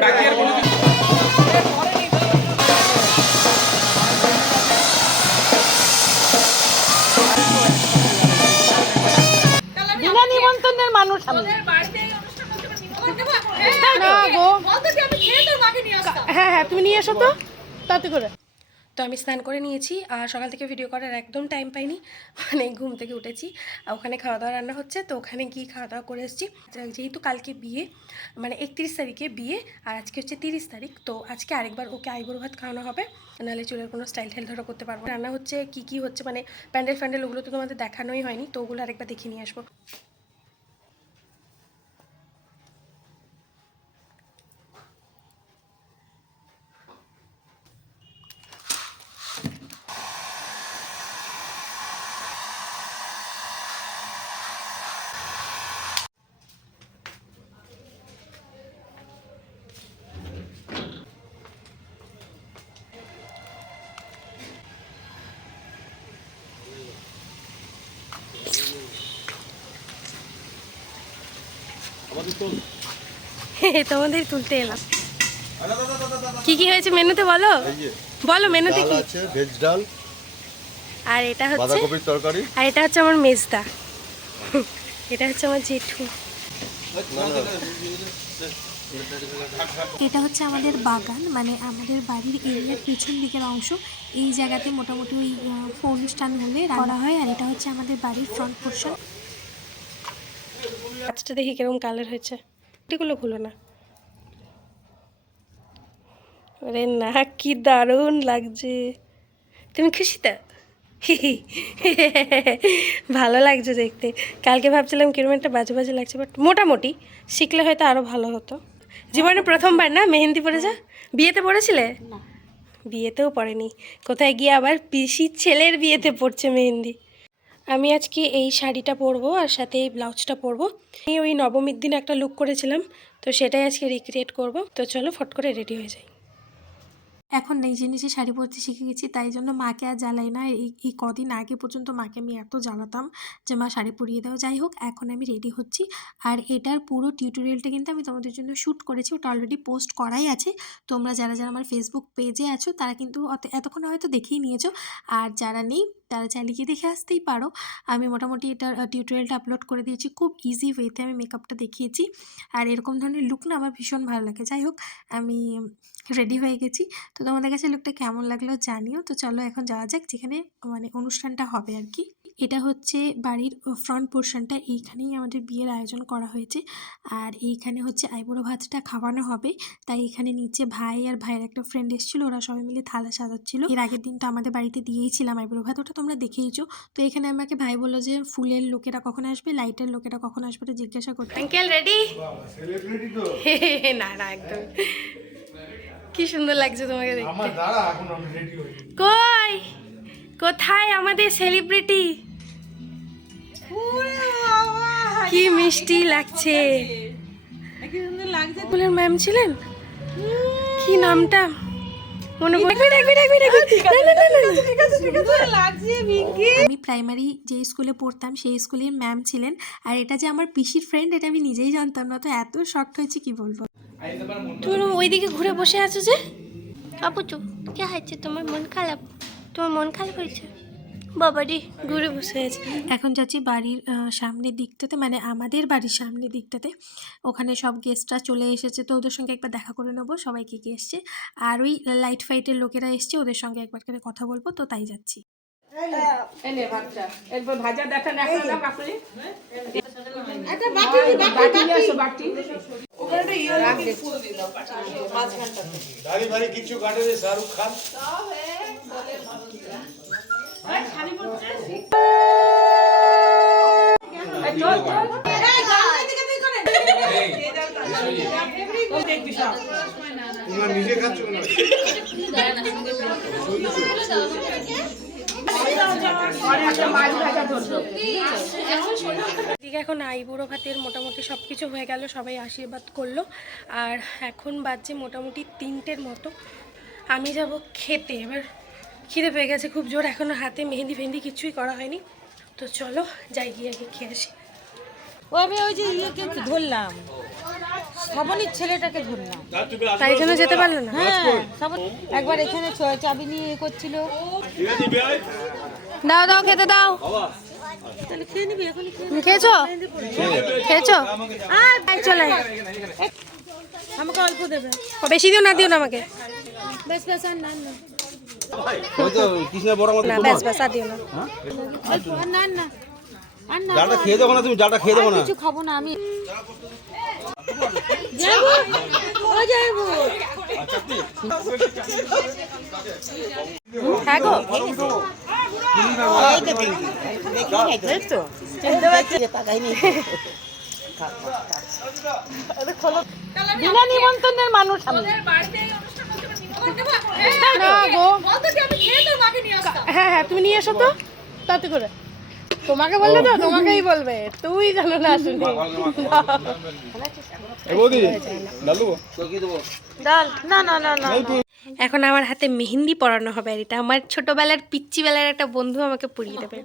বাকি আর কোনো বিনা মানুষ আমি হ্যাঁ হ্যাঁ তুমি নিয়ে এসো তো। তাতে করে। তো আমি স্নান করে নিয়েছি আর সকাল থেকে ভিডিও করার একদম টাইম পাইনি। মানে ঘুম থেকে উঠেছি। আর ওখানে খাওয়া দাওয়া রান্না হচ্ছে, তো ওখানে গিয়ে খাওয়া দাওয়া করে এসেছি। যেহেতু কালকে বিয়ে মানে একত্রিশ তারিখে বিয়ে আর আজকে হচ্ছে তিরিশ তারিখ, তো আজকে আরেকবার ওকে আইবুড়ো ভাত খাওয়ানো হবে। নাহলে চুলের কোনো স্টাইল ঠাইল ধরো করতে পারব রান্না হচ্ছে কি কি হচ্ছে মানে প্যান্ডেল ফ্যান্ডেল ওগুলো তো তোমাদের দেখানোই হয়নি, তো ওগুলো আরেকবার দেখিয়ে নিয়ে আসব। তোমাদের তুলতে এলাম। কি কি হয়েছে মেনুতে বলো? বলো মেনুতে কি? আছে ভেজ ডাল আর এটা হচ্ছে বাঁধাকপির তরকারি। আর এটা হচ্ছে আমার মেজদা। এটা হচ্ছে আমার জেঠু। এটা হচ্ছে আমাদের বাগান মানে আমাদের বাড়ির এরিয়ার পিছন দিকের অংশ। এই জায়গাতে মোটামুটি ওই অনুষ্ঠান হলে করা হয় আর এটা হচ্ছে আমাদের বাড়ির ফ্রন্ট পোর্শন মাছটা দেখি কীরকম কালার হয়েছে। এগুলো খুলো না। আরে না কি দারুণ লাগছে। তুমি খুশি তো? ভালো লাগছে দেখতে। কালকে ভাবছিলাম কীরকম একটা বাজে বাজে লাগছে বাট মোটামুটি শিখলে হয়তো আরও ভালো হতো। জীবনে প্রথমবার না মেহেন্দি পরে যা? বিয়েতে পড়েছিলে? বিয়েতেও পড়েনি। কোথায় গিয়ে আবার পিসির ছেলের বিয়েতে পড়ছে মেহেন্দি? আমি আজকে এই শাড়িটা পরবো আর সাথে এই ব্লাউজটা পরবো। আমি ওই নবমীর দিন একটা লুক করেছিলাম, তো সেটাই আজকে রিক্রিয়েট করব। তো চলো ফট করে রেডি হয়ে যাই। এখন নিজে নিজে শাড়ি পরতে শিখে গেছি, তাই জন্য মাকে আর জ্বালাই না। এই কদিন আগে পর্যন্ত মাকে আমি এত জ্বালাতাম যে, মা, শাড়ি পরিয়ে দাও। যাই হোক, এখন আমি রেডি হচ্ছি। আর এটার পুরো টিউটোরিয়ালটা কিন্তু আমি তোমাদের জন্য শ্যুট করেছি, ওটা অলরেডি পোস্ট করাই আছে। তোমরা যারা যারা আমার ফেসবুক পেজে আছো, তারা কিন্তু এতক্ষণে হয়তো দেখেই নিয়েছো। আর যারা নেই, তারা চাইলে গিয়ে দেখে আসতেই পারো। আমি মোটামুটি এটার টিউটোরিয়ালটা আপলোড করে দিয়েছি, খুব ইজি ওয়েতে আমি মেকআপটা দেখিয়েছি। আর এরকম ধরনের লুক না আমার ভীষণ ভালো লাগে। যাই হোক, আমি রেডি হয়ে গেছি। তো তোমাদের কাছে লুকটা কেমন লাগল জানিও। তো চলো এখন যাওয়া যাক যেখানে মানে অনুষ্ঠানটা হবে আর কি। এটা হচ্ছে বাড়ির ফ্রন্ট পোর্শনটা এইখানেই আমাদের বিয়ের আয়োজন করা হয়েছে। আর এইখানে হচ্ছে আইবুড়ো ভাতটা খাওয়ানো হবে। তাই এখানে নিচে ভাই আর ভাইয়ের একটা ফ্রেন্ড এসেছিল। ওরা সবাই মিলে থালা সাজাচ্ছিল। এর আগের দিন তো আমাদের বাড়িতে দিয়েইছিলাম আইবুড়ো ভাত। ওটা তোমরা দেখেইছো। তো এখানে আমাকে ভাই বলল যে ফুলের লোকেরা কখন আসবে? লাইটের লোকেরা কখন আসবে? এটা জিজ্ঞাসা করতে। আঙ্কেল রেডি না না একদম। কি সুন্দর লাগছে তোমাকে দেখতে। কই? কোথায় আমাদের সেলিব্রিটি কি মিষ্টি লাগছে। স্কুলের ম্যাম ছিলেন? কি নামটা? মনে দেখবি দেখবি দেখবি। আমি প্রাইমারি যে স্কুলে পড়তাম সেই স্কুলের ম্যাম ছিলেন। আর এটা যে আমার পিসির ফ্রেন্ড এটা আমি নিজেই জানতাম না তো এত শক্ট হয়েছে কি বলব? তুমি ওইদিকে ঘুরে বসে আছো যে? আপুচু কে হয়েছে তোমার মন খারাপ? তোমার মন খারাপ হয়েছে? বাবারি ঘুরে বসে আছে। এখন যাচ্ছি বাড়ির সামনের দিকটাতে মানে আমাদের বাড়ির সামনের দিকটাতে। ওখানে সব গেস্টরা চলে এসেছে তো ওদের সঙ্গে একবার দেখা করে নেব সবাই কে কে এসছে। আর ওই লাইট ফাইটের লোকেরা এসছে ওদের সঙ্গে একবার করে কথা বলব তো তাই যাচ্ছি। এনে ভাতটা। ভাজা দেখা দাড়ি ভারি কিছু কাটে রে শাহরুখ খান। নিজে খাচ্ছ না এদিকে এখন আইবুড়ো ভাতের মোটামুটি সব কিছু হয়ে গেল, সবাই আশীর্বাদ করল। আর এখন বাজছে মোটামুটি তিনটের মতো। আমি যাব খেতে। এবার খিদে পেয়ে গেছে খুব জোর এখনও হাতে মেহেন্দি ফেহেন্দি কিছুই করা হয়নি। তো চলো, যাই গিয়ে আগে খেয়ে আসি। ও, আমি ওই যে ইয়েকে ধরলাম। শ্রাবণীর ছেলেটাকে ধরলাম। তাই জন্য যেতে পারল না? হ্যাঁ একবার এখানে চাবি নিয়ে করছিল। দাও দাও খেতে দাও। খেয়েছো? খেয়েছো? আয় চলে আমাকে অল্প দেবে। ও, বেশি দিও না দিও না আমাকে। বেশ বেশ আর না না ওই তো কৃষ্ণের বড় মতো না ব্যাস ব্যাস আর দিও না। না না আর না জালটা খেয়ে দেবো না তুমি? জালটা খেয়ে দেবো না? কিছু খাব না আমি যাব? ও যাব। হ্যাঁ নিমন্ত্রণের মানুষ আমি। হ্যাঁ হ্যাঁ তুমি নিয়ে এসো তো। তাতে করে। তোমাকে বললে তো তোমাকেই বলবে। তুই জানো না শুনি। না না না না এখন আমার হাতে মেহেন্দি পরানো হবে আর এটা আমার ছোটবেলার পিচ্চি বেলার একটা বন্ধু আমাকে পরিয়ে দেবে।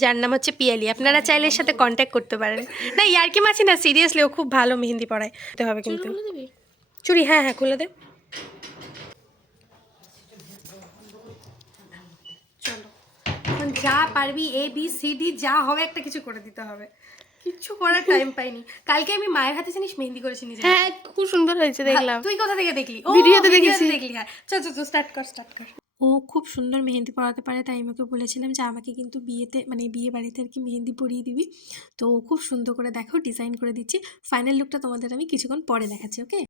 যার নাম হচ্ছে পিয়ালি। আপনারা চাইলে এর সাথে কন্ট্যাক্ট করতে পারেন। না ইয়ার্কি মাছি না সিরিয়াসলি ও খুব ভালো মেহেন্দি পড়ায় হবে কিন্তু। চুরি হ্যাঁ হ্যাঁ খুলে দে চলো এখন যা পারবি এ বি সি ডি যা হবে একটা কিছু করে দিতে হবে। কিচ্ছু করার টাইম পাইনি। কালকে আমি মায়ের হাতে জানিস মেহেন্দি করেছি নিজে। হ্যাঁ খুব সুন্দর হয়েছে দেখলাম। তুই কোথা থেকে দেখলি? ও, ভিডিওতে দেখেছি। দেখলি হ্যাঁ। চল চল স্টার্ট কর স্টার্ট কর। ও খুব সুন্দর মেহেন্দি পড়াতে পারে তাই আমি ওকে বলেছিলাম যে আমাকে কিন্তু বিয়েতে মানে বিয়ে বাড়িতে আর কি মেহেন্দি পরিয়ে দিবি। তো ও খুব সুন্দর করে দেখো ডিজাইন করে দিচ্ছি। ফাইনাল লুকটা তোমাদের আমি কিছুক্ষণ পরে দেখাচ্ছি ওকে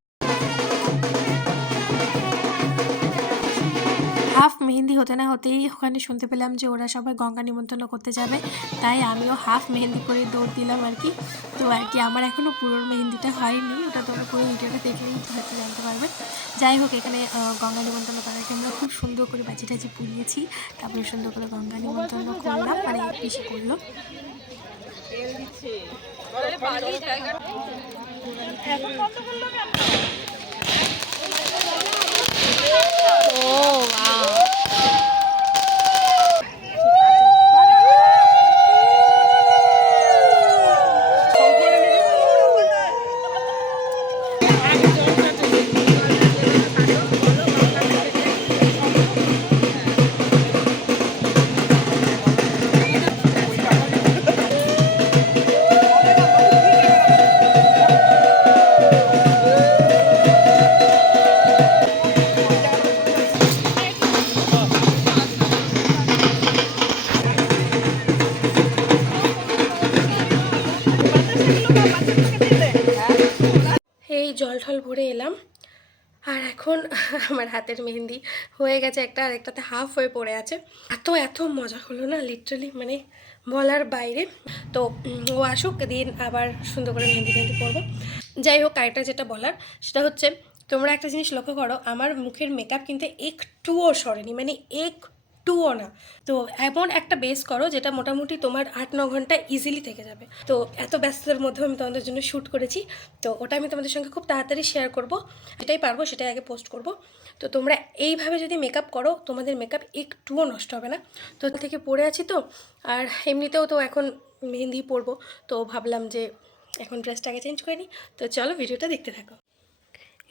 হাফ মেহেন্দি হতে না হতেই ওখানে শুনতে পেলাম যে ওরা সবাই গঙ্গা নিমন্ত্রণ করতে যাবে। তাই আমিও হাফ মেহেন্দি করে দৌড় দিলাম আর কি। তো আর কি, আমার এখনও পুরোর মেহেন্দিটা হয়নি। ওটা তোমরা পুরো ভিডিওটা দেখলেই হয়তো জানতে পারবে। যাই হোক, এখানে গঙ্গা নিমন্ত্রণ করাকে আমরা খুব সুন্দর করে বাজি টাজি পুড়িয়েছি। তারপরে সুন্দর করে গঙ্গা নিমন্ত্রণ করলাম। মানে বেশি করল। এই জল ঠল ভরে এলাম। আর এখন আমার হাতের মেহেন্দি হয়ে গেছে একটা, আর একটাতে হাফ হয়ে পড়ে আছে। এত এত মজা হলো না লিটারালি মানে বলার বাইরে। তো ও আসুক দিন আবার সুন্দর করে মেহেন্দি মেহেন্দি পরবো। যাই হোক, আরেকটা যেটা বলার, সেটা হচ্ছে তোমরা একটা জিনিস লক্ষ্য করো, আমার মুখের মেকআপ কিন্তু একটুও সরেনি মানে একটুও না। তো এমন একটা বেস করো যেটা মোটামুটি তোমার আট, ন ঘণ্টা ইজিলি থেকে যাবে। তো এত ব্যস্ততার মধ্যেও আমি তোমাদের জন্য শ্যুট করেছি। তো ওটা আমি তোমাদের সঙ্গে খুব তাড়াতাড়ি শেয়ার করব। যেটাই পারব সেটাই আগে পোস্ট করব। তো তোমরা এইভাবে যদি মেকআপ করো, তোমাদের মেকআপ একটুও নষ্ট হবে না। তো থেকে পড়ে আছি তো। আর এমনিতেও তো এখন মেহেন্দি পরবো। তো ভাবলাম যে এখন ড্রেসটাকে চেঞ্জ করে নিই। তো চলো ভিডিওটা দেখতে থাকো।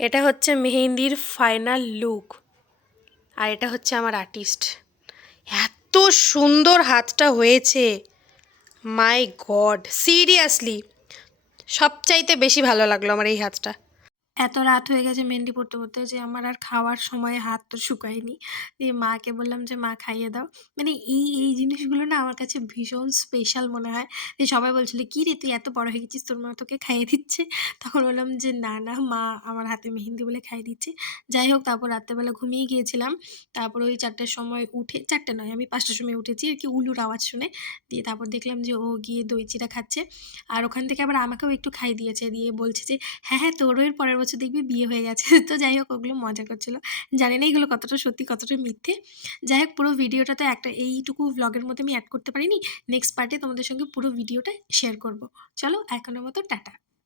এটা হচ্ছে মেহেন্দির ফাইনাল লুক আর এটা হচ্ছে আমার আর্টিস্ট এত সুন্দর হাতটা হয়েছে। মাই গড সিরিয়াসলি সবচাইতে বেশি ভালো লাগল আমার এই হাতটা। এত রাত হয়ে গেছে মেহেন্দি পড়তে পড়তে যে আমার আর খাওয়ার সময় হাত তো শুকায়নি। দিয়ে মাকে বললাম যে, মা, খাইয়ে দাও। মানে এই এই জিনিসগুলো না আমার কাছে ভীষণ স্পেশাল মনে হয়। যে সবাই বলছিল, কী রে, তুই এত বড় হয়ে গেছিস, তোর মা তোকে খাইয়ে দিচ্ছে? তখন বললাম যে, না না, মা আমার হাতে মেহেন্দি বলে খাইয়ে দিচ্ছে। যাই হোক, তারপর রাত্রেবেলা ঘুমিয়ে গিয়েছিলাম। তারপর ওই চারটের সময় উঠে, চারটে নয়, আমি পাঁচটার সময় উঠেছি আর কি উলুর আওয়াজ শুনে। দিয়ে তারপর দেখলাম যে, ও গিয়ে দই চিরা খাচ্ছে। আর ওখান থেকে আবার আমাকেও একটু খাই দিয়েছে। দিয়ে বলছে যে হ্যাঁ হ্যাঁ তোরও এর পরের বছর দেখবি বিয়ে হয়ে গেছে। তো যাই হোক, ওগুলো মজা করছিল। জানি না এগুলো কতটা সত্যি, কতটা মিথ্যে। যাই হোক, পুরো ভিডিওটা তো একটা, এইটুকু ব্লগের মধ্যে আমি অ্যাড করতে পারিনি। নেক্সট পার্টে তোমাদের সঙ্গে পুরো ভিডিওটা শেয়ার করব। চলো, এখনের মতো টাটা।